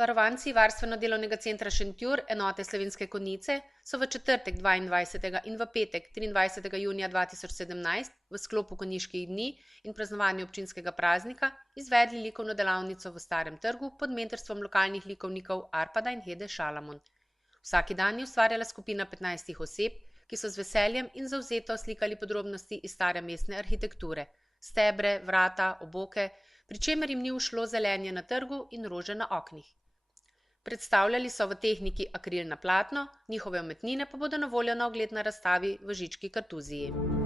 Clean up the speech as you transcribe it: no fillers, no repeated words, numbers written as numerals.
Varovanci Varstveno-delovnega centra Šentjur, enote Slovenske Konjice, so v četrtek 22. in v petek 23. junija 2017 v sklopu konjiških dni in praznovanja občinskega praznika izvedli likovno delavnico v Starem trgu pod mentorstvom lokalnih likovnikov Arpada in Hede Šalamon. Vsaki dan je ustvarjala skupina 15 oseb, ki so z veseljem in zavzeto slikali podrobnosti iz stare mestne arhitekture, stebre, vrata, oboke, pri čemer jim ni ušlo zelenje na trgu in rože na oknih. Predstavljali so v tehniki akril na platno, njihove umetnine pa bodo na voljo na ogled na razstavi v Žički kartuziji.